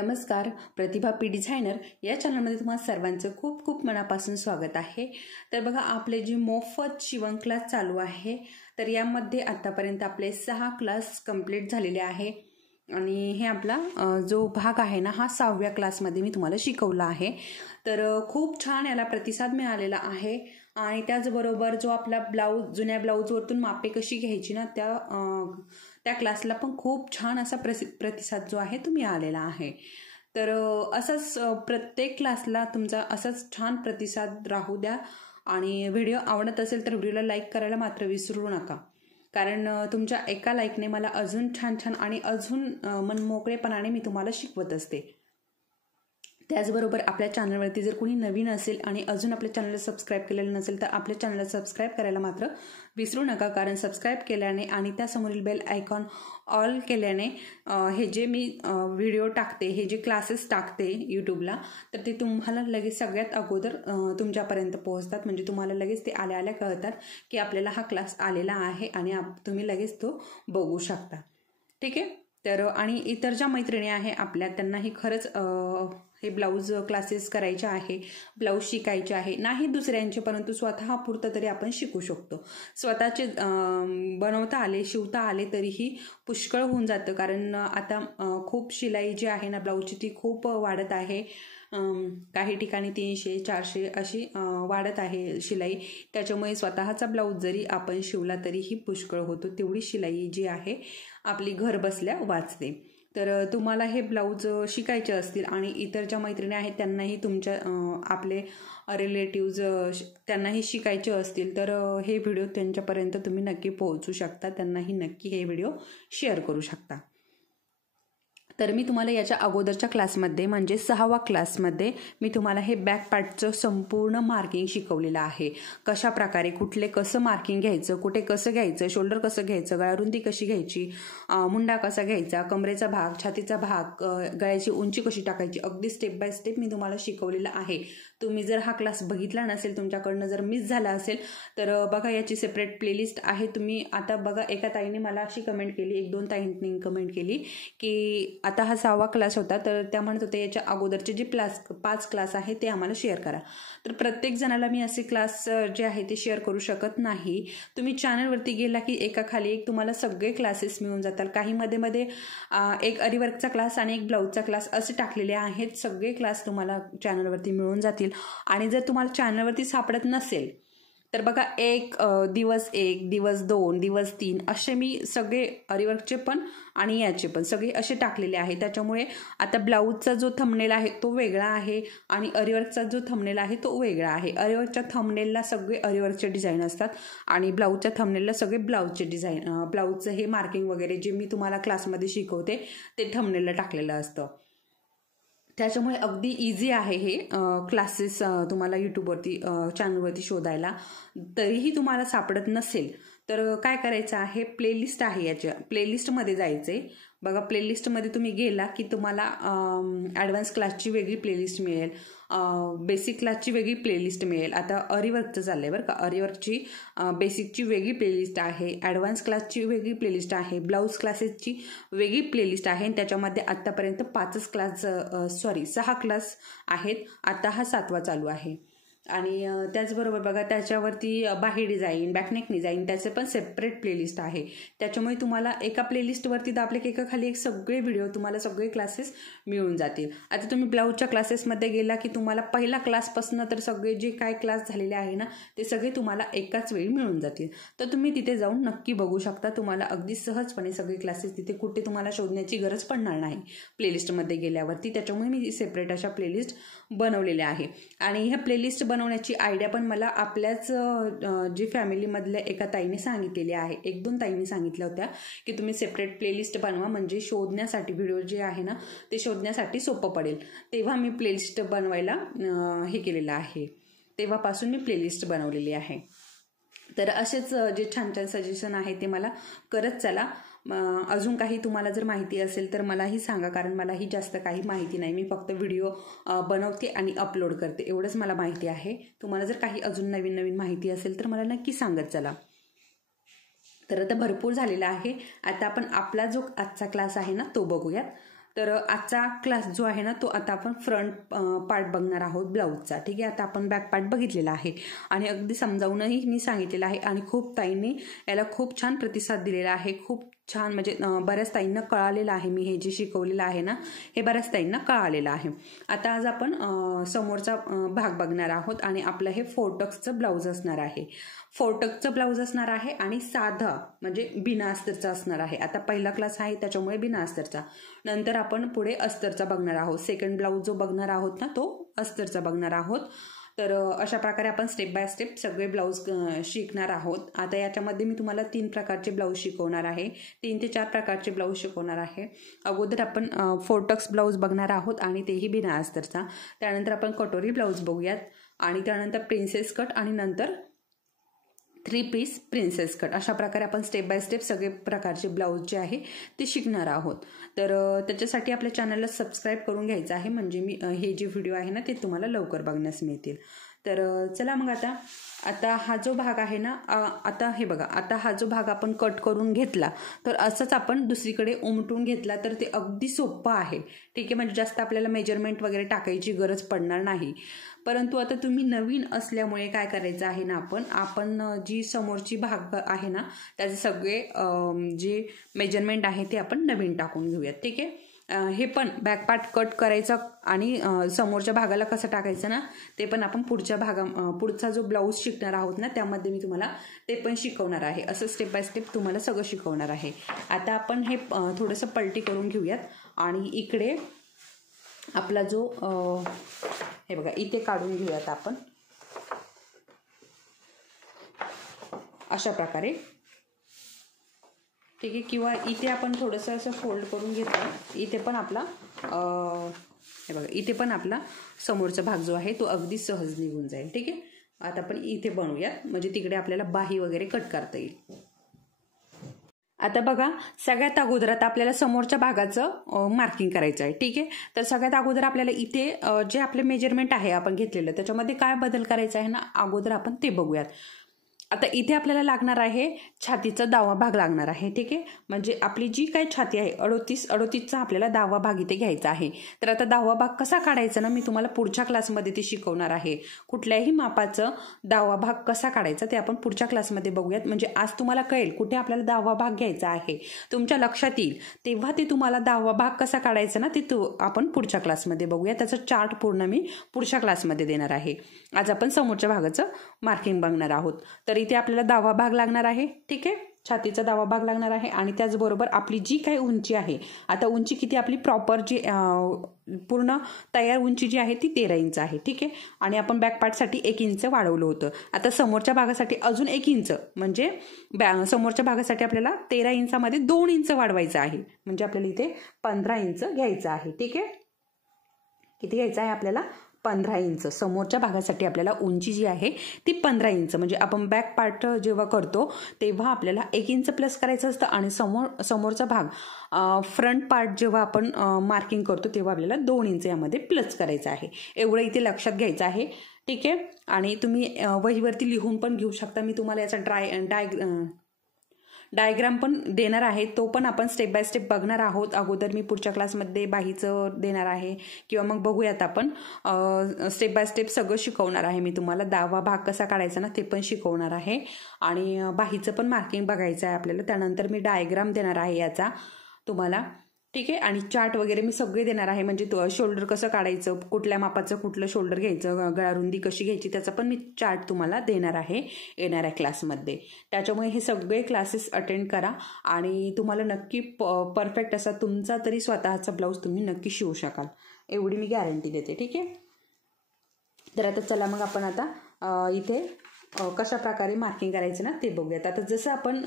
नमस्कार, प्रतिभा P designer या चॅनलमध्ये तुम्हाला सर्वांचं खूप खूप मनापासून स्वागत आहे। तर बघा, आपले जी मोफत शिवण क्लास चालू आहे, तर यामध्ये आतापर्यंत आपले 6 क्लास कंप्लीट झालेले आहे आणि हे आपला जो भाग आहे ना, हा 6व्या क्लासमध्ये मी तुम्हाला शिकवला आहे। तर खूप छान याला प्रतिसाद मिळालेला आहे आणि त्याचबरोबर जो आपला ब्लाऊज, जुन्या ब्लाऊजवरतून मापे कशी घ्यायची ना, त्या क्लासला पण खूप छान असा प्रतिसाद जो आहे तो मिळालेला आहे। तर असंच प्रत्येक क्लासला तुमचा असाच छान प्रतिसाद राहू द्या आणि व्हिडिओ आवडत असेल तर व्हिडिओला लाईक करायला मात्र विसरू नका, कारण तुमच्या एका लाईकने मला अजून छान छान आणि अजून मनमोकळेपणाने मी तुम्हाला शिकवत असते। त्याचबरोबर आपल्या चॅनलवरती जर कोणी नवीन असेल आणि अजून आपल्या चॅनलला सबस्क्राईब केलेलं नसेल तर आपल्या चॅनलला सबस्क्राईब करायला मात्र विसरू नका, कारण सबस्क्राईब केल्याने आणि त्यासमोरील बेल आयकॉन ऑल केल्याने हे जे मी व्हिडिओ टाकते, हे जे क्लासेस टाकते यूट्यूबला, तर ते तुम्हाला लगेच सगळ्यात अगोदर तुमच्यापर्यंत पोहोचतात। म्हणजे तुम्हाला लगेच ते आल्या आल्या कळतात की आपल्याला हा क्लास आलेला आहे आणि तुम्ही लगेच तो बघू शकता। ठीक आहे। तर आणि इतर ज्या मैत्रिणी आहे आपल्या, त्यांनाही खरंच हे ब्लाऊज क्लासेस करायचे आहे, ब्लाऊज शिकायचे आहे, नाही दुसऱ्यांचे परंतु स्वतः पुरतं तरी आपण शिकू शकतो। स्वतःचे बनवता आले, शिवता आले तरीही पुष्कळ होऊन जातं, कारण आता खूप शिलाई जी आहे ना ब्लाऊजची ती खूप वाढत आहे। काही ठिकाणी 300-400 अशी वाढत आहे शिलाई। त्याच्यामुळे स्वतःचा ब्लाऊज जरी आपण शिवला तरीही पुष्कळ होतो, तेवढी शिलाई जी आहे आपली घर बसल्या वाचते। तर तुम्हाला हे ब्लाऊज शिकायचे असतील आणि इतर ज्या मैत्रिणी आहेत त्यांनाही तुमच्या आपले रिलेटिव्ज त्यांनाही शिकायचे असतील तर हे व्हिडिओ त्यांच्यापर्यंत तुम्ही नक्की पोहोचू शकता, त्यांनाही नक्की हे व्हिडिओ शेअर करू शकता। तर मी तुम्हाला याच्या अगोदरच्या क्लासमध्ये म्हणजे 6व्या क्लासमध्ये मी तुम्हाला हे बॅक पार्टचं संपूर्ण मार्किंग शिकवलेलं आहे। कशा प्रकारे कुठले कसं मार्किंग घ्यायचं, कुठे कसं घ्यायचं, शोल्डर कसं घ्यायचं, गळारुंदी कशी घ्यायची, मुंडा कसा घ्यायचा, कमरेचा भाग, छातीचा भाग, गळ्याची उंची कशी टाकायची, अगदी स्टेप बाय स्टेप मी तुम्हाला शिकवलेलं आहे। तुम्ही जर हा क्लास बघितला नसेल, तुमच्याकडनं जर मिस झाला असेल तर बघा, याची सेपरेट प्लेलिस्ट आहे। तुम्ही आता बघा, एका ताईने मला अशी कमेंट केली, 1-2 ताईंनी कमेंट केली की आता हा 6वा क्लास होता, तर त्या म्हणत होते याच्या अगोदरचे जे 5 क्लास आहे ते आम्हाला शेअर करा। तर प्रत्येक जणाला मी असे क्लास जे आहे ते शेअर करू शकत नाही। तुम्ही चॅनलवरती गेला की एकाखाली एक तुम्हाला सगळे क्लासेस मिळून जातात। काही मध्ये एक अरीवर्कचा क्लास आणि एक ब्लाऊजचा क्लास असे टाकलेले आहेत। सगळे क्लास तुम्हाला चॅनलवरती मिळून जातील आणि जर तुम्हाला चॅनलवरती सापडत नसेल तर बघा, दिवस 1, दिवस 2, दिवस 3 असे मी सगळे अरीवर्कचे पण आणि याचे पण सगळे असे टाकलेले आहे। त्याच्यामुळे आता ब्लाऊजचा जो थंबनेल आहे तो वेगळा आहे आणि अरीवर्कचा जो थंबनेल आहे तो वेगळा आहे। अरीवर्कच्या थंबनेलला सगळे अरीवर्कचे डिझाईन असतात आणि ब्लाऊजच्या थंबनेलला सगळे ब्लाऊजचे डिझाईन, ब्लाऊजचं हे मार्किंग वगैरे जे मी तुम्हाला क्लासमध्ये शिकवते ते थंबनेलला टाकलेलं असतं। त्याच्यामुळे अगदी इझी आहे हे क्लासेस तुम्हाला यूट्यूबवरती चॅनलवरती शोधायला। तरीही तुम्हाला सापडत नसेल तर काय करायचं आहे, प्लेलिस्ट आहे, याच्या प्लेलिस्टमध्ये जायचे। बघा, प्लेलिस्टमध्ये तुम्ही गेला की तुम्हाला ॲडव्हान्स क्लासची वेगळी प्लेलिस्ट मिळेल, बेसिक क्लासची वेगळी प्लेलिस्ट मिळेल। आता अरीवर्कचं चाललं आहे बरं का, अरीवर्कची बेसिकची वेगळी प्लेलिस्ट आहे, ॲडव्हान्स क्लासची वेगळी प्लेलिस्ट आहे, ब्लाऊज क्लासेसची वेगळी प्लेलिस्ट आहे। आणि त्याच्यामध्ये आत्तापर्यंत 6 क्लास आहेत, आता हा 7वा चालू आहे। आणि त्याचबरोबर बघा, त्याच्यावरती बाही डिझाईन, बॅकनेक डिझाईन, त्याचे पण सेपरेट प्लेलिस्ट आहे। त्याच्यामुळे तुम्हाला एका प्लेलिस्टवरती दाबले की एकाखाली एक सगळे व्हिडिओ, तुम्हाला सगळे क्लासेस मिळून जातील। आता तुम्ही ब्लाऊजच्या क्लासेसमध्ये गेला की तुम्हाला पहिला क्लासपासून तर सगळे जे काय क्लास झालेले आहे ना ते सगळे तुम्हाला एकाच वेळी मिळून जातील। तर तुम्ही तिथे जाऊन नक्की बघू शकता, तुम्हाला अगदी सहजपणे सगळे क्लासेस तिथे, कुठे तुम्हाला शोधण्याची गरज पडणार नाही प्लेलिस्टमध्ये गेल्यावरती। त्याच्यामुळे मी सेपरेट अशा प्लेलिस्ट बनवलेल्या आहे आणि ह्या प्लेलिस्ट बनवण्याची आयडिया पण मला आपल्याच जी फॅमिलीमधल्या एका ताईने सांगितलेली आहे। 1-2 ताईंनी सांगितल्या होत्या की तुम्ही सेपरेट प्लेलिस्ट बनवा, म्हणजे शोधण्यासाठी व्हिडिओ जे आहे ना ते शोधण्यासाठी सोपं पडेल। तेव्हा मी प्लेलिस्ट बनवायला हे केलेलं आहे, तेव्हापासून मी प्लेलिस्ट बनवलेली आहे। तर असेच जे छान छान सजेशन आहे ते मला करत चला। अजून काही तुम्हाला जर माहिती असेल तर मलाही सांगा, कारण मलाही जास्त काही माहिती नाही, मी फक्त व्हिडिओ बनवते आणि अपलोड करते, एवढंच मला माहिती आहे। तुम्हाला जर काही अजून नवीन माहिती असेल तर मला नक्की सांगत चला। तर आता भरपूर झालेला आहे, आता आपण आपला जो आजचा क्लास आहे ना तो बघूयात। तर आजचा क्लास जो आहे ना तो आता आपण फ्रंट पार्ट बघणार आहोत ब्लाऊजचा. ठीक आहे, आता आपण बॅक पार्ट बघितलेला आहे आणि अगदी समजावूनही मी सांगितलेलं आहे आणि खूप ताईंनी याला खूप छान प्रतिसाद दिलेला आहे. खूप छान, म्हणजे बऱ्याच ताईंना कळालेलं आहे. मी हे जे शिकवलेलं आहे ना हे बऱ्याच ताईंना कळालेलं आहे. आता आज आपण समोरचा भाग बघणार आहोत आणि आपलं हे 4 टक्सचं ब्लाऊज असणार आहे. 4 टक्सचं ब्लाऊज असणार आहे आणि साधा म्हणजे बिना अस्तरचा असणार आहे. आता पहिला क्लास आहे त्याच्यामुळे बिना अस्तरचा, नंतर आपण पुढे अस्तरचा बघणार आहोत. सेकंड ब्लाऊज जो बघणार आहोत ना तो अस्तरचा बघणार आहोत. तर अशा प्रकारे आपण स्टेप बाय स्टेप सगळे ब्लाऊज शिकणार आहोत. आता याच्यामध्ये मी तुम्हाला 3 प्रकारचे ब्लाऊज शिकवणार आहे, 3 ते 4 प्रकारचे ब्लाऊज शिकवणार आहे. अगोदर आपण 4 टक्स ब्लाऊज बघणार आहोत आणि तेही बिना अस्तरचा. त्यानंतर आपण कटोरी ब्लाऊज बघूयात आणि त्यानंतर प्रिन्सेस कट आणि नंतर 3 पीस प्रिन्सेस कट. अशा प्रकारे आपण स्टेप बाय स्टेप सगळे प्रकारचे ब्लाऊज जे आहे ते शिकणार आहोत. तर त्याच्यासाठी आपल्या चॅनलला सबस्क्राईब करून घ्यायचं आहे, म्हणजे मी हे जे व्हिडिओ आहे ना ते तुम्हाला लवकर बघण्यास मिळतील. तर चला मग आता हा जो भाग आहे ना, आता हे बघा, आता हा जो भाग आपण कट करून घेतला तर असंच आपण दुसरीकडे उमटून घेतला तर ते अगदी सोपं आहे. ठीक आहे, म्हणजे जास्त आपल्याला मेजरमेंट वगैरे टाकायची गरज पडणार नाही. परंतु आता तुम्ही नवीन असल्यामुळे काय करायचं आहे ना, आपण जी समोरची भाग आहे ना त्याचे सगळे जे मेजरमेंट आहे ते आपण नवीन टाकून घेऊयात. ठीक आहे, हे पण बॅक पार्ट कट करायचं आणि समोरच्या भागाला कसं टाकायचं ना ते पण आपण पुढचा जो ब्लाऊज शिकणार आहोत ना त्यामध्ये मी तुम्हाला ते पण शिकवणार आहे. असं स्टेप बाय स्टेप तुम्हाला सगळं शिकवणार आहे. आता आपण हे थोडंसं पलटी करून घेऊयात आणि इकडे आपला जो हे बघा इथे काढून घेऊयात आपण अशा प्रकारे. ठीक आहे, किंवा इथे आपण थोडंसं असं फोल्ड करून घेतलं. इथे पण आपला हे बघा इथे पण आपला समोरचा भाग जो आहे तो अगदी सहज निघून जाईल. ठीक आहे, आता आपण इथे बनवूयात म्हणजे तिकडे आपल्याला बाही वगैरे कट करता येईल. आता बघा, सगळ्यात अगोदर आता आपल्याला समोरच्या भागाचं मार्किंग करायचं आहे. ठीक आहे, तर सगळ्यात अगोदर आपल्याला इथे जे आपले मेजरमेंट आहे आपण घेतलेलं त्याच्यामध्ये काय बदल करायचा आहे ना अगोदर आपण ते बघूयात. आता इथे आपल्याला लागणार आहे छातीचा 10वा भाग लागणार आहे. ठीक आहे, म्हणजे आपली जी काही छाती आहे 38चा आपल्याला 10वा भाग इथे घ्यायचा आहे. तर आता 10वा भाग कसा काढायचा ना मी तुम्हाला पुढच्या क्लासमध्ये ते शिकवणार आहे. कुठल्याही मापाचं 10वा भाग कसा काढायचा ते आपण पुढच्या क्लासमध्ये बघूयात. म्हणजे आज तुम्हाला कळेल कुठे आपल्याला 10वा भाग घ्यायचा आहे, तुमच्या लक्षात येईल तेव्हा ते तुम्हाला 10वा भाग कसा काढायचा ना ते आपण पुढच्या क्लासमध्ये बघूया. त्याचं चार्ट पूर्ण मी पुढच्या क्लासमध्ये देणार आहे. आज आपण समोरच्या भागाचं मार्किंग बघणार आहोत. तर इथे आपल्याला 10वा भाग लागणार आहे. ठीक आहे, छातीचा 10वा भाग लागणार आहे आणि त्याचबरोबर आपली जी काही उंची आहे, आता उंची किती आपली प्रॉपर जी पूर्ण तयार उंची जी आहे ती 13 इंच आहे. ठीक आहे, आणि आपण बॅक पार्टसाठी 1 इंच वाढवलं होतं. आता समोरच्या भागासाठी अजून 1 इंच, म्हणजे समोरच्या भागासाठी आपल्याला 13 इंचामध्ये 2 इंच वाढवायचं आहे. म्हणजे आपल्याला इथे 15 इंच घ्यायचं आहे. ठीक आहे, किती घ्यायचं आहे आपल्याला 15 इंच. समोरच्या भागासाठी आपल्याला उंची जी आहे ती 15 इंच, म्हणजे आपण बॅक पार्ट जेव्हा करतो तेव्हा आपल्याला 1 इंच प्लस करायचं असतं आणि समोरचा भाग फ्रंट पार्ट जेव्हा आपण मार्किंग करतो तेव्हा आपल्याला 2 इंच यामध्ये प्लस करायचं आहे. एवढं इथे लक्षात घ्यायचं आहे. ठीक आहे, आणि तुम्ही वहीवरती लिहून पण घेऊ शकता. मी तुम्हाला याचा डायग्राम पण देणार आहे, तो पण आपण स्टेप बाय स्टेप बघणार आहोत. अगोदर मी पुढच्या क्लासमध्ये बाहीचं देणार आहे किंवा मग बघूयात आपण स्टेप बाय स्टेप सगळं शिकवणार आहे. मी तुम्हाला 10वा भाग कसा काढायचा ना ते पण शिकवणार आहे आणि बाहीचं पण मार्किंग बघायचं आहे आपल्याला. त्यानंतर मी डायग्राम देणार आहे याचा तुम्हाला. ठीक आहे, आणि चार्ट वगैरे मी सगळे देणार आहे. म्हणजे शोल्डर कसं काढायचं, कुठल्या मापाचं कुठलं शोल्डर घ्यायचं, गळारुंदी कशी घ्यायची त्याचा पण मी चार्ट तुम्हाला देणार आहे येणाऱ्या क्लासमध्ये. त्याच्यामुळे हे सगळे क्लासेस अटेंड करा आणि तुम्हाला नक्की परफेक्ट असा तुमचा तरी स्वतःचा ब्लाऊज तुम्ही नक्की शिवू शकाल, एवढी मी गॅरंटी देते. ठीक आहे, तर आता चला मग आपण आता इथे कशा प्रकारे मार्किंग करायचं ना ते बघूयात. आता जसं आपण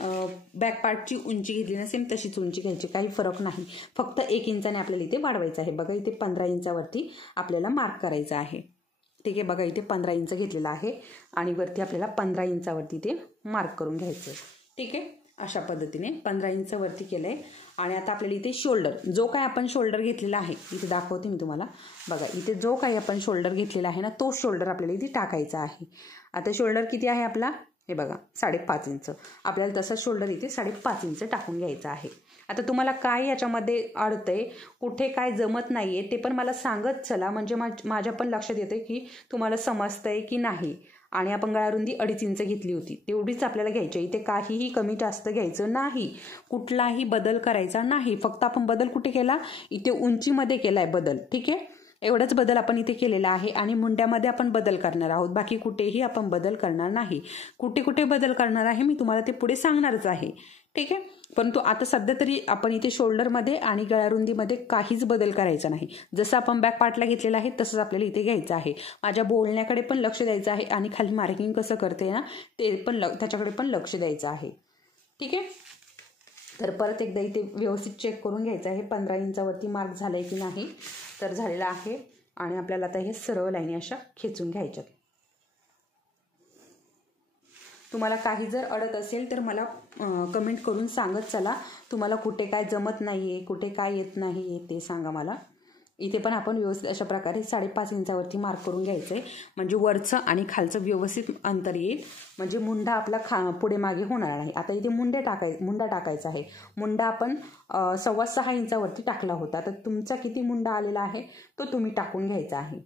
बॅक पार्टची उंची घेतली ना सेम तशीच उंची घ्यायची, काही फरक नाही, फक्त 1 इंचाने आपल्याला इथे वाढवायचं आहे. बघा इथे 15 इंचावरती आपल्याला मार्क करायचं आहे. ठीक आहे, बघा इथे 15 इंच घेतलेला आहे आणि वरती आपल्याला 15 इंचावरती ते मार्क करून घ्यायचं. ठीक आहे, अशा पद्धतीने 15 इंच वरती केलंय. आणि आता आपल्याला इथे शोल्डर, जो काय आपण शोल्डर घेतलेला आहे इथे दाखवते मी तुम्हाला. बघा इथे जो काही आपण शोल्डर घेतलेला आहे ना तो शोल्डर आपल्याला इथे टाकायचा आहे. आता शोल्डर किती आहे आपला हे बघा 5.5 इंच आपल्याला तसा शोल्डर इथे 5.5 इंच टाकून घ्यायचा आहे. आता तुम्हाला काय याच्यामध्ये अडतंय, कुठे काय जमत नाहीये ते पण मला सांगत चला, म्हणजे माझ्या पण लक्षात येते की तुम्हाला समजतंय की नाही. आणि आपण गळारुंदी 2.5 इंच घेतली होती, तेवढीच आपल्याला घ्यायची. इथे काहीही कमी जास्त घ्यायचं नाही, कुठलाही बदल करायचा नाही. फक्त आपण बदल कुठे केला, इथे उंचीमध्ये केलाय बदल. ठीक आहे, एवढाच बदल आपण इथे केलेला आहे. आणि मुंड्यामध्ये आपण बदल करणार आहोत, बाकी कुठेही आपण बदल करणार नाही. कुठे कुठे बदल करणार आहे मी तुम्हाला ते पुढे सांगणारच आहे. ठीक आहे, परंतु आता सध्या तरी आपण इथे शोल्डरमध्ये आणि गळारुंदीमध्ये काहीच बदल करायचा नाही. जसं आपण बॅक पार्टला घेतलेलं आहे तसंच आपल्याला इथे घ्यायचं आहे. माझ्या बोलण्याकडे पण लक्ष द्यायचं आहे आणि खाली मार्किंग कसं करते ना ते पण त्याच्याकडे पण लक्ष द्यायचं आहे. ठीक आहे, तर परत एकदा इथे व्यवस्थित चेक करून घ्यायचं आहे 15 इंचावरती मार्क झालाय की नाही. तर झालेला आहे. आणि आपल्याला आता हे सरळ लाईनी अशा खेचून घ्यायच्यात. तुम्हाला काही जर अडत असेल तर मला कमेंट करून सांगत चला. तुम्हाला कुठे काय जमत नाहीये, कुठे काय येत नाहीये ते सांगा मला. इथे पण आपण व्यवस्थित अशा प्रकारे 5.5 इंचावरती मार्क करून घ्यायचंय, म्हणजे वरचं आणि खालचं व्यवस्थित अंतर येईल, म्हणजे मुंडा आपला पुढे मागे होणार नाही. आता इथे मुंडा टाकायचा आहे. मुंडा आपण 6.25 इंचावरती टाकला होता, तर तुमचा किती मुंडा आलेला आहे तो तुम्ही टाकून घ्यायचा आहे.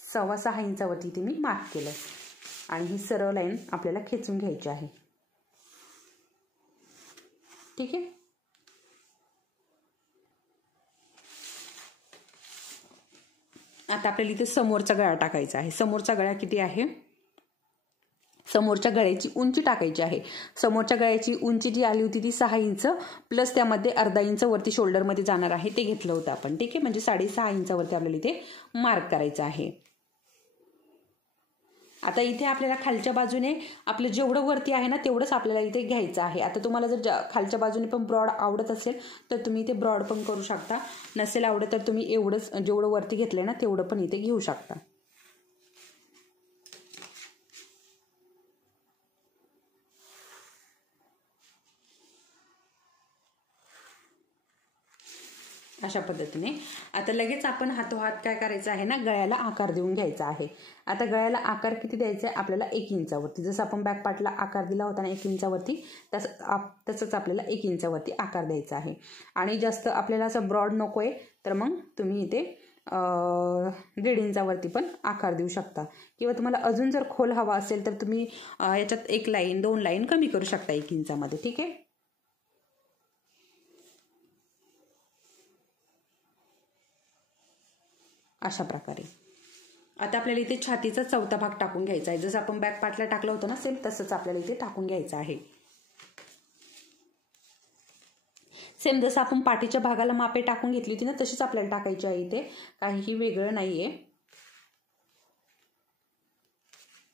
6.25 इंचावरती इथे मी मार्क केलं आणि ही सरळ लाईन आपल्याला खेचून घ्यायची आहे. ठीक आहे, आता आपल्याला इथे समोरचा गळा टाकायचा आहे. समोरचा गळा किती आहे, समोरच्या गळ्याची उंची टाकायची आहे. समोरच्या गळ्याची उंची जी आली होती ती 6 इंच प्लस त्यामध्ये अर्धा इंच वरती शोल्डरमध्ये जाणार आहे, ते घेतलं होतं आपण. ठीक आहे, म्हणजे 6.5 इंचावरती आपल्याला इथे मार्क करायचं आहे. आता इथे आपल्याला खालच्या बाजूने आपलं जेवढं वरती आहे ना तेवढंच आपल्याला इथे घ्यायचं आहे. आता तुम्हाला जर खालच्या बाजूने पण ब्रॉड आवडत असेल तर तुम्ही इथे ब्रॉड पण करू शकता, नसेल आवडत तर तुम्ही एवढंच जेवढं वरती घेतलंय ना तेवढं पण इथे घेऊ शकता. अशा पद्धतीने आता लगेच आपण हातोहात काय करायचं आहे ना, गळ्याला आकार देऊन घ्यायचा आहे. आता गळ्याला आकार किती द्यायचा आहे आपल्याला, 1 इंचावरती. जसं आपण बॅक पार्टला आकार दिला होता ना 1 इंचावरती, तसंच आपल्याला 1 इंचावरती आकार द्यायचा आहे. आणि जास्त आपल्याला असं ब्रॉड नकोय तर मग तुम्ही इथे 1.5 इंचावरती पण आकार देऊ शकता, किंवा तुम्हाला अजून जर खोल हवा असेल तर तुम्ही याच्यात 1 लाईन 2 लाईन कमी करू शकता 1 इंचामध्ये. ठीक आहे, अशा प्रकारे. आता आपल्याला इथे छातीचा चौथा भाग टाकून घ्यायचा आहे. जसं आपण बॅक पार्टला टाकलं होतं ना सेम तसंच आपल्याला इथे टाकून घ्यायचं आहे. सेम जसं आपण पाठीच्या भागाला मापे टाकून घेतली होती ना तशीच आपल्याला टाकायची आहे. इथे काहीही वेगळं नाहीये.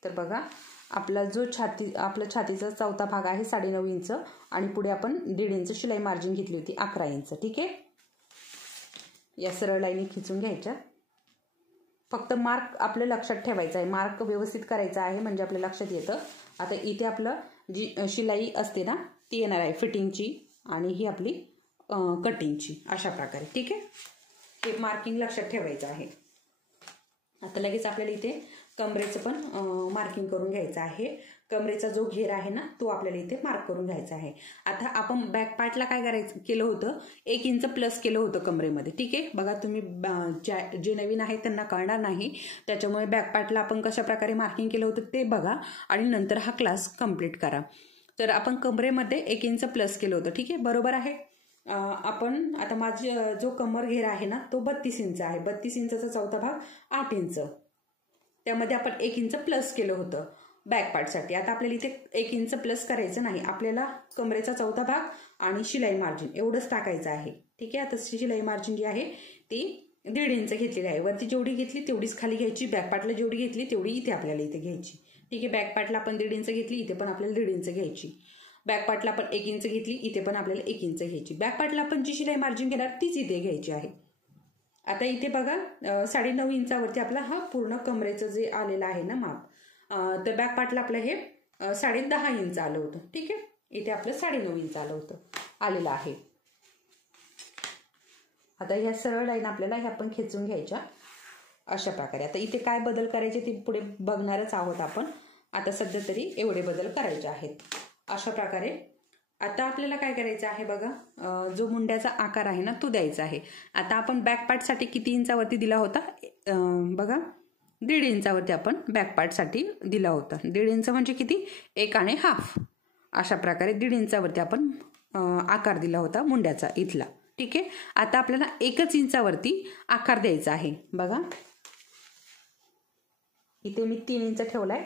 तर बघा आपला जो आपला छातीचा चौथा भाग आहे 9.5 इंच आणि पुढे आपण 1.5 इंच शिलाई मार्जिन घेतली होती 11 इंच. ठीक आहे, या सरळ लाईनी खिचून घ्यायच्या. फक्त मार्क आपलं लक्षात ठेवायचा आहे, मार्क व्यवस्थित करायचा आहे म्हणजे आपल्या लक्षात येतं. आता इथे आपलं जी शिलाई असते ना ती येणार आहे फिटिंगची आणि ही आपली कटिंगची, अशा प्रकारे. ठीक आहे, हे मार्किंग लक्षात ठेवायचं आहे. आता लगेच आपल्याला इथे कमरेचं पण मार्किंग करून घ्यायचं आहे. कमरेचा जो घेर आहे ना तो आपल्याला इथे मार्क करून घ्यायचा आहे. आता आपण बॅक पार्टला काय केलं होतं, 1 इंच प्लस केलं होतं कमरेमध्ये. ठीक आहे, बघा तुम्ही जे नवीन आहे त्यांना कळणार नाही, त्याच्यामुळे बॅक पार्टला आपण कशा प्रकारे मार्किंग केलं होतं ते बघा आणि नंतर हा क्लास कंप्लीट करा. तर आपण कमरेमध्ये 1 इंच प्लस केलं होतं. ठीक आहे, बरोबर आहे. आपण आता माझी जो कमर घेर आहे ना तो 32 इंच आहे. 32 इंचाचा चौथा भाग 8 इंच, त्यामध्ये आपण 1 इंच प्लस केलं होतं बॅक पार्टसाठी. आता आपल्याला इथे 1 इंच प्लस करायचं नाही, आपल्याला कमरेचा चौथा भाग आणि शिलाई मार्जिन एवढंच टाकायचं आहे. ठीक आहे, आता शिलाई मार्जिन जी आहे ती 1.5 इंच घेतलेली आहे. वरती जेवढी घेतली तेवढीच खाली घ्यायची, बॅक पार्टला जेवढी घेतली तेवढी इथे आपल्याला इथे घ्यायची. ठीक आहे, बॅक पार्टला आपण 1.5 इंच घेतली, इथे पण आपल्याला 1.5 इंच घ्यायची. बॅक पार्टला आपण 1 इंच घेतली, इथे पण आपल्याला 1 इंच घ्यायची. बॅक पार्टला आपण जी शिलाई मार्जिन घेणार तीच इथे घ्यायची आहे. आता इथे बघा 9.5 इंचावरती आपला हा पूर्ण कमरेचं जे आलेलं आहे ना माप, तर बॅक पार्टला आपलं हे 10.5 इंच आलं होतं. ठीक आहे, इथे आपलं 9.5 इंच आलेलं आहे. आता ह्या सरळ लाईन आपल्याला ह्या आपण खेचून घ्यायच्या अशा प्रकारे. आता इथे काय बदल करायचे ते पुढे बघणारच आहोत आपण. आता सध्या तरी एवढे बदल करायचे आहेत. अशा प्रकारे आता आपल्याला काय करायचं आहे बघा, जो मुंड्याचा आकार आहे ना तो द्यायचा आहे. आता आपण बॅक पार्टसाठी किती इंचावरती दिला होता बघा, 1.5 इंचावरती आपण बॅक पार्टसाठी दिला होता. 1.5 इंच म्हणजे किती, 1.5. अशा प्रकारे 1.5 इंचावरती आपण आकार दिला होता मुंड्याचा इथला. ठीक आहे. आता आपल्याला 1 इंचावरती आकार द्यायचा आहे. बघा इथे मी 3 इंच ठेवलाय,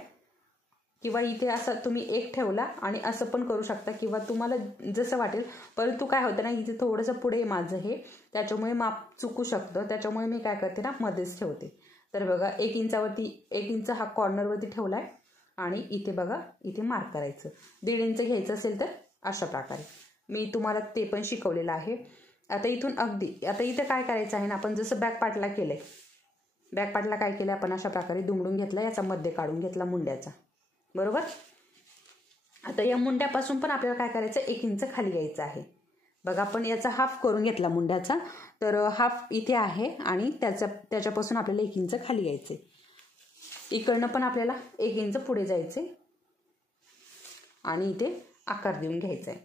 किंवा इथे असं तुम्ही 1 ठेवला आणि असं पण करू शकता, किंवा तुम्हाला जसं वाटेल. परंतु काय होतं ना, इथे थोडंसं पुढे माझं हे, त्याच्यामुळे माप चुकू शकतं. त्याच्यामुळे मी काय करते ना, मध्येच ठेवते. तर बघा 1 इंचावरती 1 इंच हा कॉर्नरवरती ठेवलाय आणि इथे बघा इथे मार्क करायचं. 1.5 इंच घ्यायचं असेल तर अशा प्रकारे मी तुम्हाला ते पण शिकवलेलं आहे. आता इथून अगदी आता इथे काय करायचं आहे ना, आपण जसं बॅक पार्टला केलंय, बॅक पार्टला काय केलं आपण, अशा प्रकारे दुमडून घेतला, याचा मध्य काढून घेतला मुंड्याचा. बरोबर. आता या मुंड्यापासून पण आपल्याला काय करायचं, 1 इंच खाली घ्यायचं आहे. बघा आपण याचा हाफ करून घेतला मुंड्याचा, तर हाफ इथे आहे आणि त्याच्यापासून आपल्याला 1 इंच खाली घ्यायचे. इकडनं पण आपल्याला 1 इंच पुढे जायचे आणि इथे आकार देऊन घ्यायचा आहे.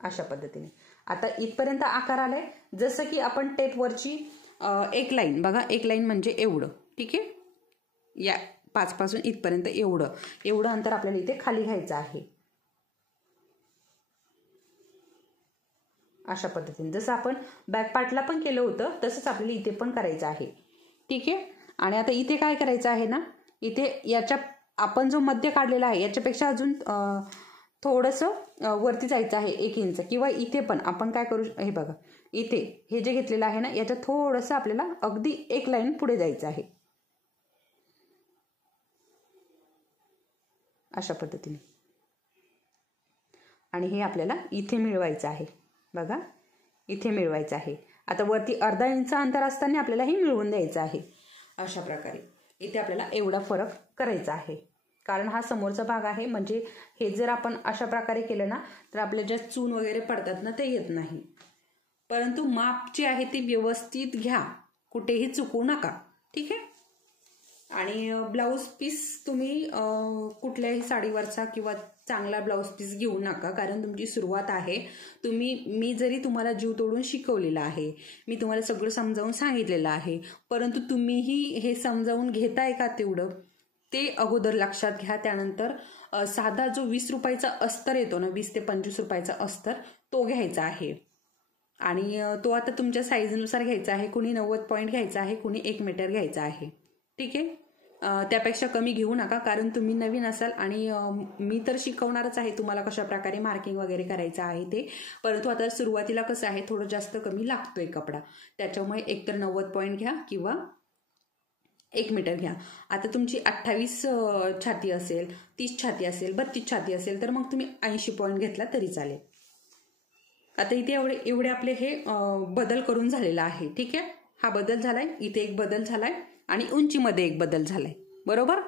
अशा पद्धतीने आता इथपर्यंत आकार आलाय. जसं की आपण टेपवरची एक लाईन बघा, एक लाईन म्हणजे एवढं. ठीक आहे. या 5 पासून इथपर्यंत एवढं अंतर आपल्याला इथे खाली घ्यायचं आहे. अशा पद्धतीने जसं आपण बॅक पार्टला पण केलं होतं तसंच आपल्याला इथे पण करायचं आहे. ठीक आहे. आणि आता इथे काय करायचं आहे ना, इथे याच्या आपण जो मध्य काढलेला आहे याच्यापेक्षा अजून थोडंसं वरती जायचं आहे 1 इंच, किंवा इथे पण आपण काय करू, हे बघा इथे हे जे घेतलेलं आहे ना, याच्या थोडंसं आपल्याला अगदी 1 लाईन पुढे जायचं आहे. अशा पद्धतीने आणि हे आपल्याला इथे मिळवायचं आहे. बघा इथे मिळवायचं आहे. आता वरती अर्धा इंच अंतर असताना आपल्याला हे मिळवून द्यायचं आहे. अशा प्रकारे इथे आपल्याला एवढा फरक करायचा आहे, कारण हा समोरचा भाग आहे. म्हणजे हे जर आपण अशा प्रकारे केलं ना, तर आपल्या ज्या चून वगैरे पडतात ना ते येत नाही. परंतु माप जे आहे ते व्यवस्थित घ्या, कुठेही चुकू नका. ठीक आहे. आणि ब्लाऊज पीस तुम्ही कुठल्याही साडीवरचा किंवा चांगला ब्लाऊज पीस घेऊ नका, कारण तुमची सुरुवात आहे. मी जरी तुम्हाला जीव तोडून शिकवलेला आहे, मी तुम्हाला सगळं समजावून सांगितलेलं आहे, परंतु तुम्हीही हे समजावून घेताय का तेवढं ते अगोदर लक्षात घ्या. त्यानंतर साधा जो 20 रुपयाचा अस्तर येतो ना, 20 ते 25 रुपयाचा अस्तर, तो घ्यायचा आहे. आणि तो आता तुमच्या साईजनुसार घ्यायचा आहे. कुणी 90 पॉईंट घ्यायचा आहे, कुणी 1 मीटर घ्यायचा आहे. ठीक आहे. त्यापेक्षा कमी घेऊ नका, कारण तुम्ही नवीन असाल आणि मी तर शिकवणारच आहे तुम्हाला कशा प्रकारे मार्किंग वगैरे करायचं आहे ते. परंतु आता सुरुवातीला कसं आहे, थोडं जास्त कमी लागतोय कपडा, त्याच्यामुळे एकतर 90 पॉईंट घ्या किंवा 1 मीटर घ्या. आता तुमची 28 छाती असेल, 30 छाती असेल, 32 छाती असेल, तर मग तुम्ही 80 पॉईंट घेतला तरी चालेल. आता इथे एवढे आपले हे बदल करून झालेला आहे. ठीक आहे. हा बदल झालाय, इथे एक बदल झालाय आणि उंचीमध्ये एक बदल झालाय. बरोबर.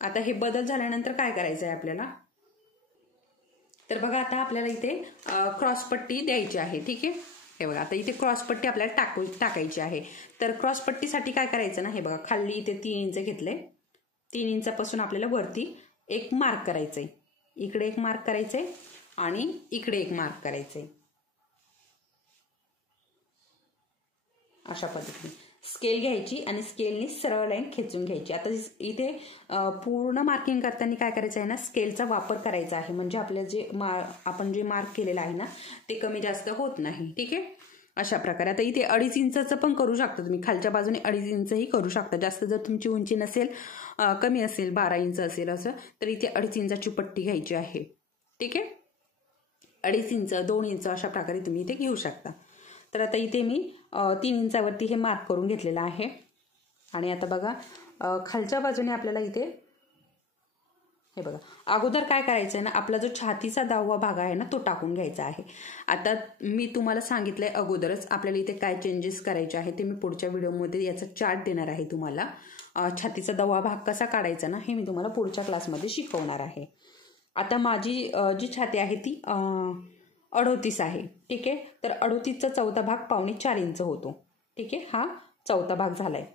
आता हे बदल झाल्यानंतर काय करायचं आहे आपल्याला, तर बघा आता आपल्याला इथे क्रॉसपट्टी द्यायची आहे. ठीक आहे. हे बघा आता इथे क्रॉसपट्टी आपल्याला टाकायची आहे. तर क्रॉसपट्टीसाठी काय करायचं ना, हे बघा खाली इथे 3 इंच घेतले, 3 इंचापासून आपल्याला वरती एक मार्क करायचंय, इकडे एक मार्क करायचंय आणि इकडे एक मार्क करायचंय. अशा पद्धतीने स्केल घ्यायची आणि स्केलने सरळ लाईन खेचून घ्यायची. आता इथे पूर्ण मार्किंग करताना काय करायचं आहे ना, स्केलचा वापर करायचा आहे. म्हणजे आपल्या आपण जे मार्क केलेलं आहे ना ते कमी जास्त होत नाही. ठीक आहे. अशा प्रकारे आता इथे 2.5 इंचाचं पण करू शकता तुम्ही, खालच्या बाजूने 2.5 इंचही करू शकता. जास्त जर तुमची उंची नसेल, कमी असेल, 12 इंच असेल असं, तर इथे 2.5 इंचाची पट्टी घ्यायची आहे. ठीक आहे. 2.5 इंच, 2 इंच अशा प्रकारे तुम्ही इथे घेऊ शकता. तर आता इथे मी 3 इंचावरती हे मार्क करून घेतलेलं आहे. आणि आता बघा खालच्या बाजूने आपल्याला इथे हे बघा अगोदर काय करायचं आहे ना, आपला जो छातीचा 10वा भाग आहे ना तो टाकून घ्यायचा आहे. आता मी तुम्हाला सांगितलंय अगोदरच आपल्याला इथे काय चेंजेस करायचे आहे ते मी पुढच्या व्हिडिओमध्ये याचा चार्ट देणार आहे तुम्हाला. छातीचा 10वा भाग कसा काढायचा ना हे मी तुम्हाला पुढच्या क्लासमध्ये शिकवणार आहे. आता माझी जी छाती आहे ती 38 आहे. ठीक आहे, तर 38चा चौथा भाग 3.25 इंच होतो. ठीक आहे, हा चौथा भाग झालाय.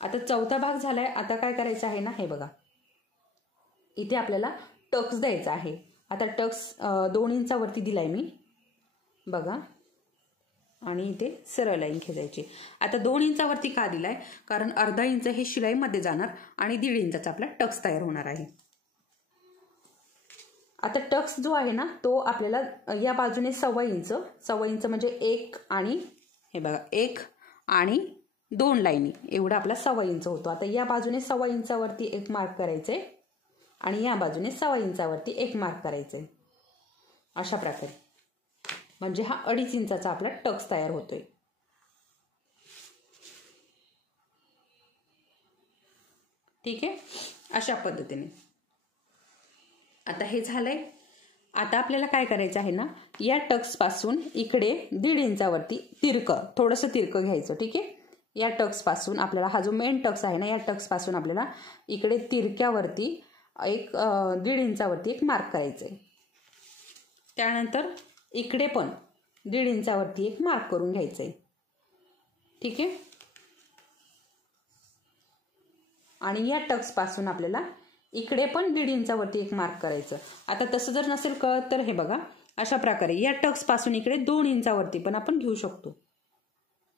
आता चौथा भाग झालाय, आता काय करायचं आहे ना, हे बघा इथे आपल्याला टक्स द्यायचा आहे. आता टक्स 2 इंचावरती दिलाय मी बघा, आणि इथे सरळ लाईन खेचायची. आता 2 इंचावरती का दिलाय, कारण अर्धा इंच हे शिलाईमध्ये जाणार आणि 1.5 इंचाचा आपला टक्स तयार होणार आहे. आता टक्स जो आहे ना तो आपल्याला या बाजूने 1.25 इंच म्हणजे 1 आणि हे बघा 1 आणि 2 लाईनी एवढा आपला 1.25 इंच होतो. आता या बाजूने 1.25 इंचावरती एक मार्क करायचंय आणि या बाजूने 1.25 इंचावरती एक मार्क करायचंय. अशा प्रकारे म्हणजे हा 2.5 इंचाचा आपला टक्स तयार होतोय. ठीक आहे, अशा पद्धतीने. आता हे झालंय. आता आपल्याला काय करायचं आहे ना, या टक्स पासून इकडे 1.5 इंचावरती थोडंसं तिरकं घ्यायचं. ठीक आहे, या टक्स पासून आपल्याला हा जो मेन टक्स आहे ना, या टक्स पासून आपल्याला इकडे तिरक्यावरती एक 1.5 इंचावरती एक मार्क करायचंय. त्यानंतर इकडे पण 1.5 इंचावरती एक मार्क करून घ्यायचंय. ठीक आहे, आणि या टक्स पासून आपल्याला इकडे पण 1.5 इंचावरती एक मार्क करायचं. आता तसं जर नसेल कळत तर हे बघा अशा प्रकारे या टक्स पासून इकडे 2 इंचावरती पण आपण घेऊ शकतो.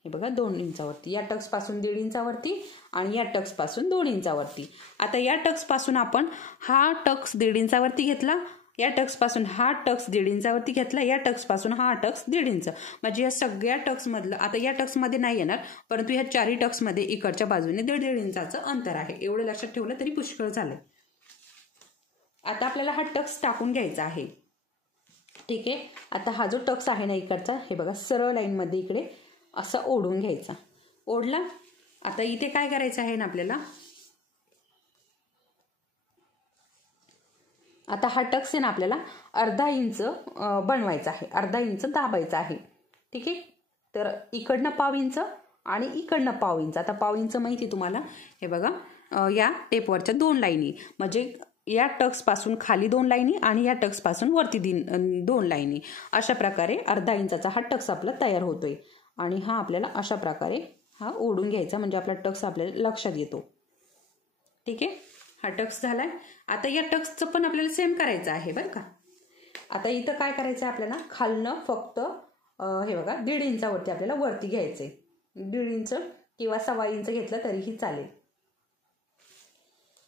हे बघा 2 इंचावरती, या टक्स पासून 1.5 इंचावरती आणि या टक्स पासून 2 इंचावरती. आता या टक्स पासून आपण हा टक्स 1.5 इंचावरती घेतला, या टक्स पासून हा टक्स 1.5 इंचावरती घेतला, या टक्स पासून हा टक्स 1.5 इंच, म्हणजे या सगळ्या टक्स मधलं आता या टक्स मध्ये नाही येणार, परंतु या चारही टक्स मध्ये इकडच्या बाजूने 1.5 इंचाचं अंतर आहे. एवढं लक्षात ठेवलं तरी पुष्कळ झालं. आता आपल्याला हा टक्स टाकून घ्यायचा आहे. ठीक आहे, आता हा जो टक्स आहे ना इकडचा, हे बघा सरळ लाईन मध्ये इकडे असा ओढून घ्यायचा. ओढला. आता इथे काय करायचं आहे ना आपल्याला, आता हा टक्स आहे ना आपल्याला 1/2 इंच बनवायचा आहे, 1/2 इंच दाबायचा आहे. ठीक आहे, तर इकडनं 1/2 इंच आणि इकडनं 1/2 इंच. आता 1/2 इंच माहिती तुम्हाला, हे बघा या टेपवरच्या 2 लाईनी, म्हणजे या टक्स पासून खाली 2 लाईनी आणि या टक्स पासून वरती 2 लाईनी. अशा प्रकारे 1/2 इंचाचा हा टक्स आपला तयार होतोय. आणि हा आपल्याला अशा प्रकारे हा ओढून घ्यायचा, म्हणजे आपला टक्स आपल्याला लक्षात येतो. ठीक आहे, हा टक्स झालाय. आता या टक्सचं पण आपल्याला सेम करायचं आहे बरं का. आता इथं काय करायचं आहे आपल्याला, खालनं फक्त हे बघा 1.5 इंचावरती आपल्याला वरती घ्यायचंय. 1.5 इंच किंवा 1.25 इंच घेतलं तरीही चालेल.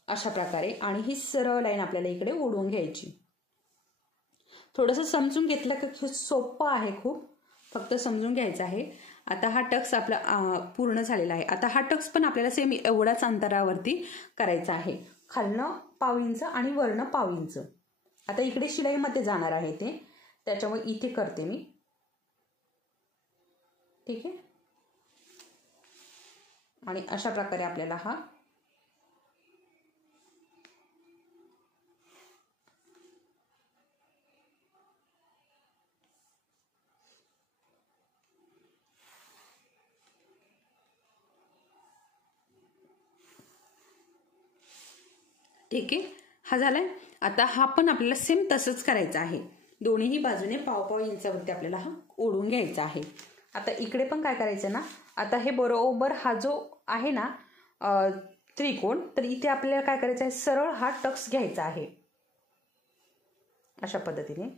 अशा प्रकारे, आणि ही सरळ लाईन आपल्याला इकडे ओढून घ्यायची. थोडंसं समजून घेतलं की सोपं आहे खूप, फक्त समजून घ्यायचं आहे. आता हा टक्स आपला पूर्ण झालेला आहे. आता हा टक्स पण आपल्याला सेम एवढाच अंतरावरती करायचा आहे, खालनं 1/2 इंच आणि वरनं 1/2 इंच. आता इकडे शिलाईमध्ये जाणार आहे ते, त्याच्यामुळे इथे करते मी. ठीक आहे, आणि अशा प्रकारे आपल्याला हा ठीक आहे, हा झालाय. आता हा पण आपल्याला सेम तसंच करायचं आहे. दोन्ही बाजूने 1/2 इंचावरती आपल्याला हा ओढून घ्यायचा आहे. आता इकडे पण काय करायचं ना, आता हे बरोबर हा जो आहे ना त्रिकोण, तर इथे आपल्याला काय करायचं आहे, सरळ हा टक्स घ्यायचा आहे अशा पद्धतीने.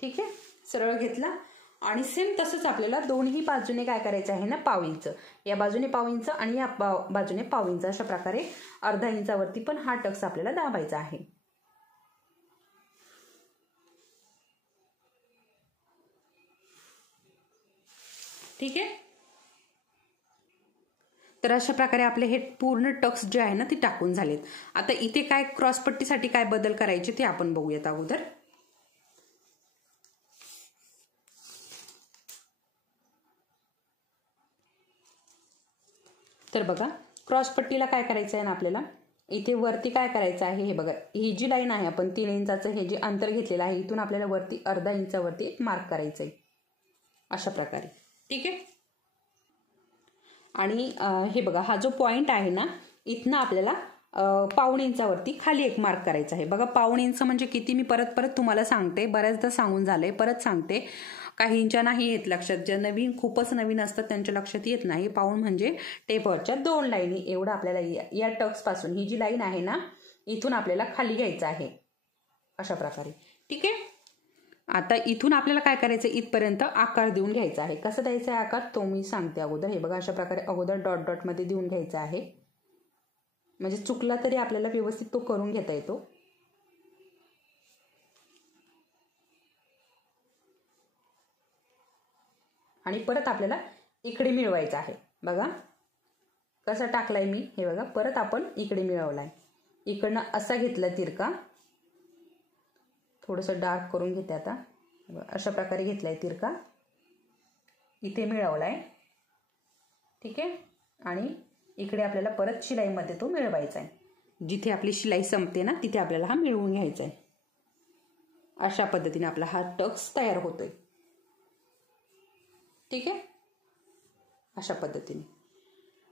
ठीक आहे, सरळ घेतला आणि सेम तसंच आपल्याला दोन्ही बाजूने काय करायचं आहे ना 1/2 इंच, या बाजूने 1/2 इंच आणि या बाजूने 1/2 इंच, अशा प्रकारे 1/2 इंचावरती पण हा टक्स आपल्याला दाबायचा आहे. ठीक आहे, तर अशा प्रकारे आपले हे पूर्ण टक्स जे आहे ना ते टाकून झालेत. आता इथे काय क्रॉसपट्टीसाठी काय बदल करायचे ते आपण बघूयात अगोदर. तर बघा क्रॉसपट्टीला काय करायचं आहे ना आपल्याला, इथे वरती काय करायचं आहे, हे बघा ही जी लाईन आहे आपण 3 इंचाचं हे जे अंतर घेतलेलं आहे, इथून आपल्याला वरती 1/2 इंचावरती एक मार्क करायचं आहे अशा प्रकारे. ठीक आहे, आणि हे बघा हा जो पॉइंट आहे ना, इथनं आपल्याला पाऊण इंचावरती खाली एक मार्क करायचा आहे. बघा पाऊण इंच म्हणजे किती, मी परत परत तुम्हाला सांगते, बऱ्याचदा सांगून झालंय, परत सांगते. काहींच्या नाही येत लक्षात, ज्या नवीन खूपच नवीन असतात त्यांच्या लक्षात येत नाही. पाऊण म्हणजे टेपवरच्या 2 लाईनी एवढं आपल्याला या टक्स पासून ही जी लाईन आहे ना इथून आपल्याला खाली घ्यायचं आहे अशा प्रकारे. ठीक आहे. आता इथून आपल्याला काय करायचं, इथपर्यंत आकार देऊन घ्यायचा आहे. कसं द्यायचा आहे आकार तो मी सांगते अगोदर. हे बघा अशा प्रकारे अगोदर डॉट डॉट मध्ये देऊन घ्यायचा आहे, म्हणजे चुकला तरी आपल्याला व्यवस्थित तो करून घेता येतो. आणि परत आपल्याला इकडे मिळवायचं आहे. बघा कसा टाकलाय मी, हे बघा परत आपण इकडे मिळवलाय. इकडनं असा घेतला तिरका, थोडंसं डार्क करून घेते आता. अशा प्रकारे घेतलाय तिरका, इथे मिळवलाय. ठीक आहे. आणि इकडे आपल्याला परत शिलाईमध्ये तो मिळवायचा आहे. जिथे आपली शिलाई संपते ना तिथे आपल्याला हा मिळवून घ्यायचा आहे. अशा पद्धतीने आपला हा टक्स तयार होतोय. ठीक आहे. अशा पद्धतीने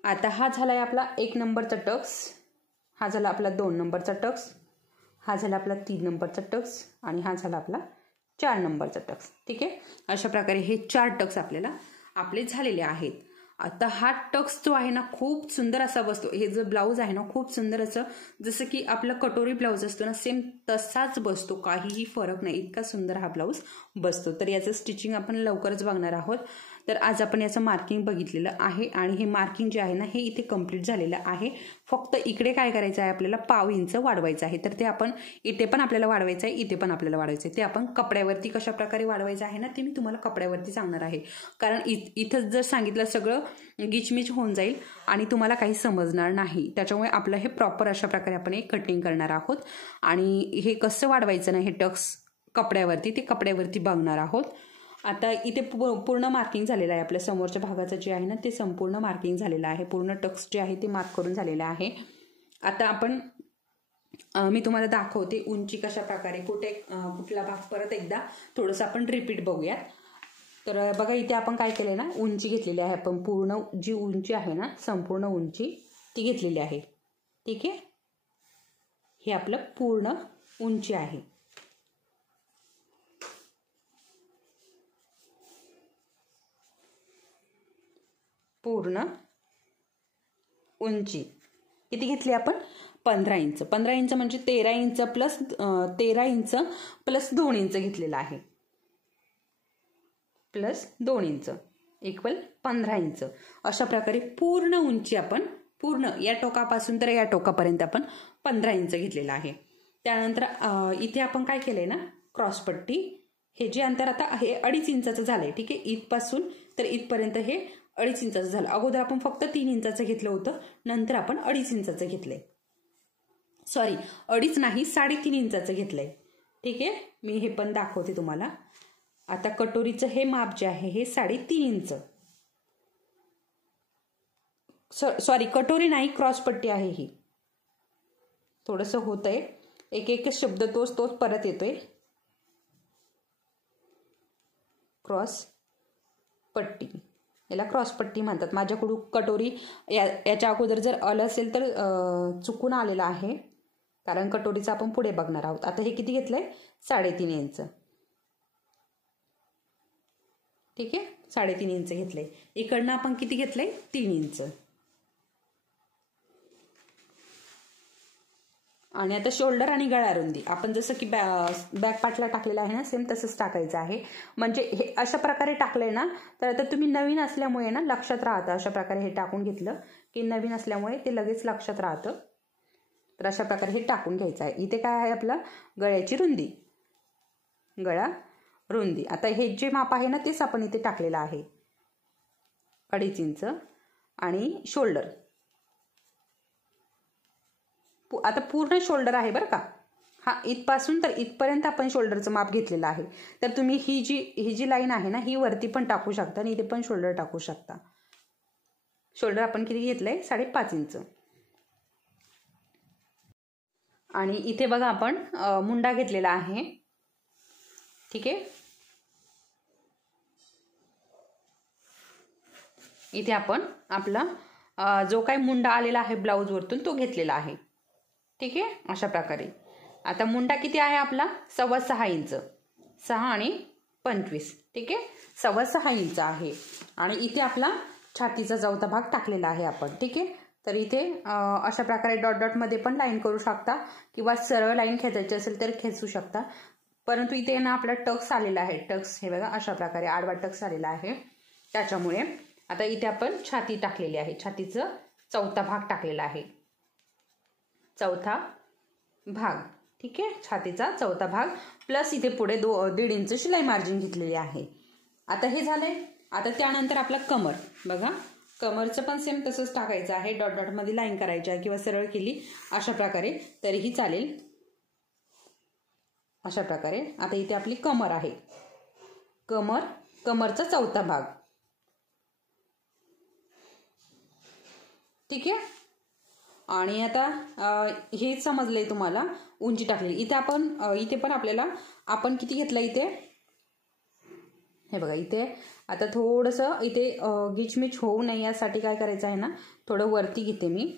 आता हा झालाय आपला 1 नंबरचा टक्स, हा झाला आपला 2 नंबरचा टक्स, हा झाला आपला 3 नंबरचा टक्स आणि हा झाला आपला 4 नंबरचा टक्स. ठीक आहे. अशा प्रकारे हे 4 टक्स आपल्याला आपले झालेले आहेत. आता हा टक्स जो आहे ना खूप सुंदर असा बसतो. हे जो ब्लाऊज आहे ना खूप सुंदर असं, जसं की आपला कटोरी ब्लाऊज असतो ना सेम तसाच बसतो, काहीही फरक नाही. इतका सुंदर हा ब्लाऊज बसतो. तर याचं स्टिचिंग आपण लवकरच बघणार आहोत. तर आज आपण याचं मार्किंग बघितलेलं आहे आणि हे मार्किंग जे आहे ना हे इथे कंप्लीट झालेलं आहे. फक्त इकडे काय करायचं आहे आपल्याला, पाव इंच वाढवायचं आहे. तर ते आपण इथे पण आपल्याला वाढवायचं आहे, इथे पण आपल्याला वाढवायचं आहे. ते आपण कपड्यावरती कशा प्रकारे वाढवायचं आहे ना ते मी तुम्हाला कपड्यावरती सांगणार आहे. कारण इथं जर सांगितलं सगळं गिचमिच होऊन जाईल आणि तुम्हाला काही समजणार नाही. त्याच्यामुळे आपलं हे प्रॉपर अशा प्रकारे आपण एक कटिंग करणार आहोत. आणि हे कसं वाढवायचं नाही हे टक्स कपड्यावरती, ते कपड्यावरती बघणार आहोत. आता इथे पूर्ण मार्किंग झालेलं आहे. आपल्या समोरच्या भागाचं जे आहे ना ते संपूर्ण मार्किंग झालेलं आहे. पूर्ण टक्स जे आहे ते मार्क करून झालेलं आहे. आता आपण मी तुम्हाला दाखवते उंची कशा प्रकारे, कुठला भाग परत एकदा थोडंसं आपण रिपीट बघूयात. तर बघा इथे आपण काय केलंय ना, उंची घेतलेली आहे आपण. पूर्ण जी उंची आहे ना संपूर्ण उंची ती घेतलेली आहे. ठीक आहे. हे आपलं पूर्ण उंची आहे. पूर्ण उंची किती घेतली आपण, 15 इंच. 15 इंच म्हणजे 13 इंच प्लस 2 इंच घेतलेला आहे. Plus 2 inch equal 15 inch. अशा प्रकारे पूर्ण उंची आपण पूर्ण या टोकापासून तर या टोकापर्यंत आपण 15 इंच घेतलेला आहे. त्यानंतर इथे आपण काय केलंय ना, क्रॉसपट्टी, हे जे अंतर आता हे 2.5 इंचाचं झालंय. ठीक आहे. इथपासून तर इथपर्यंत हे 2.5 इंचाचं झालं. अगोदर आपण फक्त 3 इंचाचं घेतलं होतं, नंतर आपण 2.5 इंचाचं घेतलंय. सॉरी 2.5 नाही 3.5 इंचाचं घेतलंय. ठीक आहे. मी हे पण दाखवते तुम्हाला. आता कटोरीचं हे माप जे आहे हे 3.5 इंच. सॉरी कटोरी नाही क्रॉसपट्टी आहे ही. थोडंसं होतंय, एक शब्द तोच परत येतोय. क्रॉस पट्टी, याला क्रॉसपट्टी म्हणतात. माझ्याकडून कटोरी याच्या अगोदर जर आलं असेल तर चुकून आलेलं आहे, कारण कटोरीचं आपण पुढे बघणार आहोत. आता हे किती घेतलंय, 3.5 इंच. ठीक आहे. 3.5 इंच घेतलंय. इकडनं आपण किती घेतलंय, 3 इंच. आणि आता शोल्डर आणि गळा रुंदी आपण जसं की बॅक पार्टला टाकलेलं आहे ना सेम तसंच टाकायचं आहे. म्हणजे हे अशा प्रकारे टाकलंय ना, तर आता तुम्ही नवीन असल्यामुळे ना लक्षात राहतं. अशा प्रकारे हे टाकून घेतलं की नवीन असल्यामुळे ते लगेच लक्षात राहतं. तर अशा प्रकारे हे टाकून घ्यायचं आहे. इथे काय आहे आपलं, गळ्याची रुंदी, गळा रुंदी. आता हे जे माप आहे ना तेच आपण इथे टाकलेलं आहे, 2.5 इंच. आणि शोल्डर, आता पूर्ण शोल्डर आहे बरं का. हा इथपासून तर इथपर्यंत आपण शोल्डरचं माप घेतलेलं आहे. तर तुम्ही ही जी लाईन आहे ना ही वरती पण टाकू शकता आणि इथे पण शोल्डर टाकू शकता. शोल्डर आपण किती घेतलंय, 5.5 इंच. आणि इथे बघा आपण मुंडा घेतलेला आहे. ठीक आहे. इथे आपण आपला जो काही मुंडा आलेला आहे ब्लाऊज वरतून तो घेतलेला आहे. ठीक आहे, अशा प्रकारे. आता मुंडा किती आहे आपला? 6.25 इंच. 6 आणि 25, ठीक आहे, 6.25 इंच आहे. आणि इथे आपला छातीचा चौथा भाग टाकलेला आहे आपण, ठीक आहे. तर इथे अशा प्रकारे डॉट डॉटमध्ये पण लाईन करू शकता किंवा सरळ लाईन खेचायची असेल तर खेचू शकता. परंतु इथे ना आपला टक्स आलेला आहे. टक्स हे बघा अशा प्रकारे आडवा टक्स आलेला आहे. त्याच्यामुळे आता इथे आपण छाती टाकलेली आहे. छातीचं चौथा भाग टाकलेला आहे. चौथा भाग, ठीक आहे, छातीचा चौथा भाग प्लस इथे पुढे 1.5 इंच शिलाई मार्जिन घेतलेली आहे. आता हे झालंय. आता त्यानंतर आपला कमर बघा. कमरचं पण सेम तसंच टाकायचं आहे. डॉट डॉट मध्ये लाईन करायची आहे किंवा सरळ केली अशा प्रकारे तरीही चालेल. अशा प्रकारे आता इथे आपली कमर आहे. कमरचा चौथा भाग, ठीक आहे. आणि आता हे समजलंय तुम्हाला. उंची टाकली इथे पण आपल्याला आपण किती घेतलं इथे हे बघा. इथे आता थोडंसं इथे गिचमिच होऊ नये यासाठी काय करायचं आहे ना, थोडं वरती घेते मी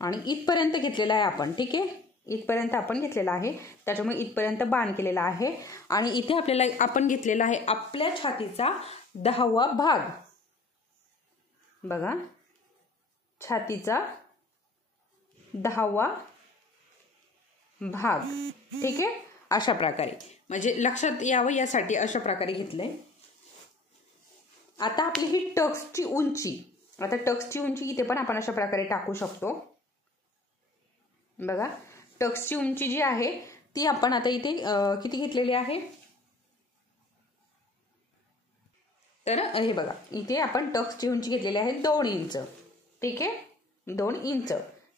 आणि इथपर्यंत घेतलेलं आहे आपण, ठीक आहे. इथपर्यंत आपण घेतलेला आहे. त्याच्यामुळे इथपर्यंत बाण केलेला आहे. आणि इथे आपल्याला आपण घेतलेला आहे आपल्या छातीचा 10वा भाग बघा. छातीचा 10वा भाग, ठीक आहे, अशा प्रकारे. म्हणजे लक्षात यावं यासाठी अशा प्रकारे घेतलंय. आता आपली ही टक्सची उंची. आता टक्सची उंची इथे पण आपण अशा प्रकारे टाकू शकतो बघा. टक्सची उंची जी आहे ती आपण आता इथे किती घेतलेली आहे तर हे बघा. इथे आपण टक्सची उंची घेतलेली आहे 2 इंच, ठीक आहे, 2 इंच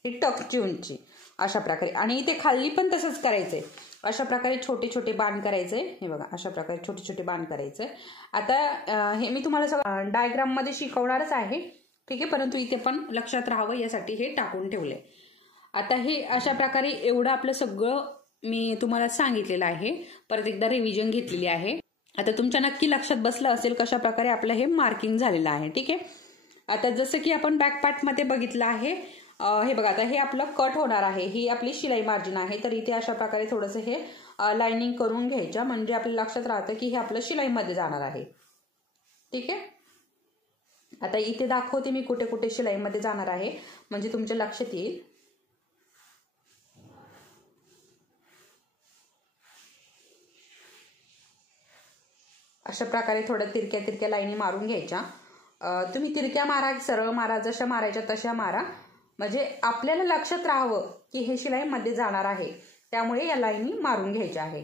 ही टक्सची उंची अशा प्रकारे. आणि इथे खाली पण तसंच करायचंय. अशा प्रकारे छोटे छोटे बाण करायचे. हे बघा अशा प्रकारे छोटे छोटे बाण करायचे. आता हे मी तुम्हाला सगळं डायग्राम मध्ये शिकवणारच आहे, ठीक आहे, परंतु इथे पण लक्षात राहावं यासाठी हे टाकून ठेवलंय. आता हे अशा प्रकारे एवढं आपलं सगळं मी तुम्हाला सांगितलेलं आहे. परत एकदा रिव्हिजन घेतलेली आहे. आता तुमच्या नक्की लक्षात बसलं असेल कशा प्रकारे आपलं हे मार्किंग झालेलं आहे, ठीक आहे. आता जसं की आपण बॅक पार्ट मध्ये बघितलं आहे. हे बघा आता हे आपलं कट होणार आहे. ही आपली शिलाई मार्जिन आहे. तर इथे अशा प्रकारे थोडंसं हे लाइनिंग करून घ्यायच्या म्हणजे आपल्या लक्षात राहतं की हे आपलं शिलाईमध्ये जाणार आहे, ठीक आहे. आता इथे दाखवते मी कुठे कुठे शिलाईमध्ये जाणार आहे म्हणजे तुमच्या लक्षात येईल. अशा प्रकारे थोड्या तिरक्या तिरक्या लाईनी मारून घ्यायच्या. तुम्ही तिरक्या मारा, सरळ मारा, जशा मारायच्या तशा मारा म्हणजे आपल्याला लक्षात राहावं की हे शिलाईमध्ये जाणार आहे. त्यामुळे या लाईनी मारून घ्यायच्या आहे.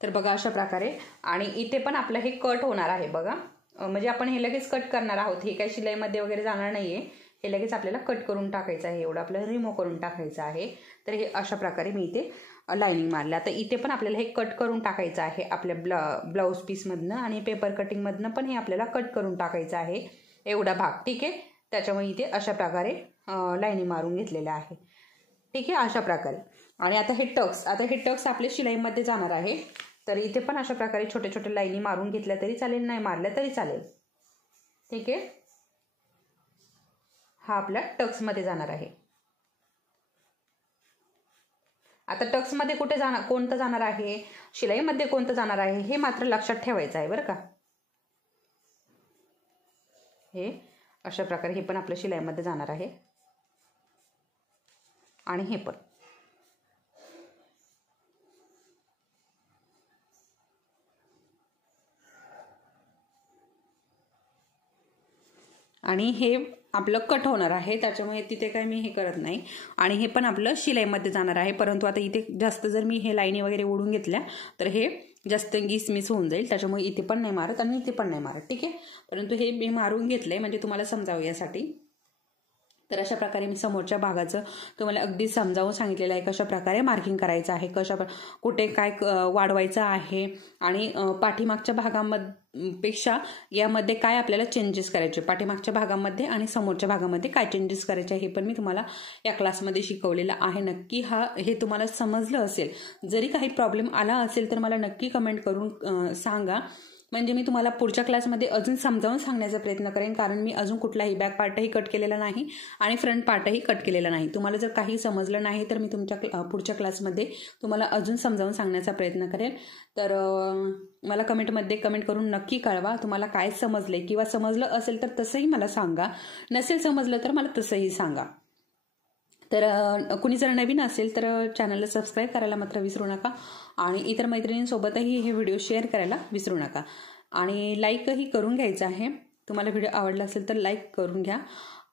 तर बघा अशा प्रकारे. आणि इथे पण आपलं हे कट होणार आहे बघा. म्हणजे आपण हे लगेच कट करणार आहोत. हे काही शिलाईमध्ये वगैरे जाणार नाहीये. हे लगेच आपल्याला कट करून टाकायचं आहे. एवढं आपल्याला रिमूव्ह करून टाकायचं आहे. तर हे अशा प्रकारे मी इथे लाईनिंग मारलं. आता इथे पण आपल्याला हे कट करून टाकायचं आहे आपल्या ब्लाऊज पीसमधनं आणि पेपर कटिंगमधनं पण हे आपल्याला कट करून टाकायचं आहे एवढा भाग, ठीक आहे. त्याच्यामुळे इथे अशा प्रकारे लाईनिंग मारून घेतलेलं आहे, ठीक आहे, अशा प्रकारे. आणि आता हे टक्स आपल्या शिलाईमध्ये जाणार आहे. तर इथे पण अशा प्रकारे छोटे छोटे लाईनी मारून घेतल्या तरी चालेल, नाही मारल्या तरी चालेल, ठीक आहे. हा आपल्या टक्समध्ये जाणार आहे. आता टक्समध्ये कुठे जाणार, कोणतं जाणार आहे, शिलाईमध्ये कोणतं जाणार आहे हे मात्र लक्षात ठेवायचं आहे बरं का. हे अशा प्रकारे हे पण आपल्या शिलाईमध्ये जाणार आहे आणि हे पण. आणि हे आपलं कट होणार आहे त्याच्यामुळे तिथे काय मी हे करत नाही. आणि हे पण आपलं शिलाईमध्ये जाणार आहे. परंतु आता इथे जास्त जर मी हे लाईनी वगैरे ओढून घेतल्या तर हे जास्त गिसमिस होऊन जाईल. त्याच्यामुळे इथे पण नाही मारत आणि इथे पण नाही मारत, ठीक आहे. परंतु हे मी मारून घेतलंय म्हणजे तुम्हाला समजावं यासाठी. तर अशा प्रकारे मी समोरच्या भागाचं तुम्हाला अगदी समजावून सांगितलेलं आहे कशा प्रकारे मार्किंग करायचं आहे, कुठे काय वाढवायचं आहे आणि पाठीमागच्या भागापेक्षा यामध्ये काय आपल्याला चेंजेस करायचे, पाठीमागच्या भागामध्ये आणि समोरच्या भागामध्ये काय चेंजेस करायचे हे पण मी तुम्हाला या क्लासमध्ये शिकवलेलं आहे. नक्की हे तुम्हाला समजलं असेल. जरी काही प्रॉब्लेम आला असेल तर मला नक्की कमेंट करून सांगा म्हणजे मी तुम्हाला पुढच्या क्लासमध्ये अजून समजावून सांगण्याचा प्रयत्न करेन, कारण मी अजून कुठलाही बॅक पार्टही कट केलेला नाही आणि फ्रंट पार्टही कट केलेला नाही. तुम्हाला जर काही समजलं नाही तर मी तुमच्या पुढच्या क्लासमध्ये तुम्हाला अजून समजावून सांगण्याचा प्रयत्न करेन. तर मला कमेंटमध्ये कमेंट करून नक्की कळवा तुम्हाला काय समजले, किंवा समजलं असेल तर तसंही मला सांगा, नसेल समजलं तर मला तसंही सांगा. तर कुणी जर नवीन असेल तर चॅनलला सबस्क्राईब करायला मात्र विसरू नका आणि इतर मैत्रिणींसोबतही हे व्हिडिओ शेअर करायला विसरू नका आणि लाईकही करून घ्यायचं आहे. तुम्हाला व्हिडिओ आवडला असेल तर लाईक करून घ्या.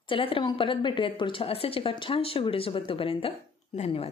चला तर मग परत भेटूयात पुढच्या असेच एका छानशा व्हिडिओसोबत. तोपर्यंत धन्यवाद.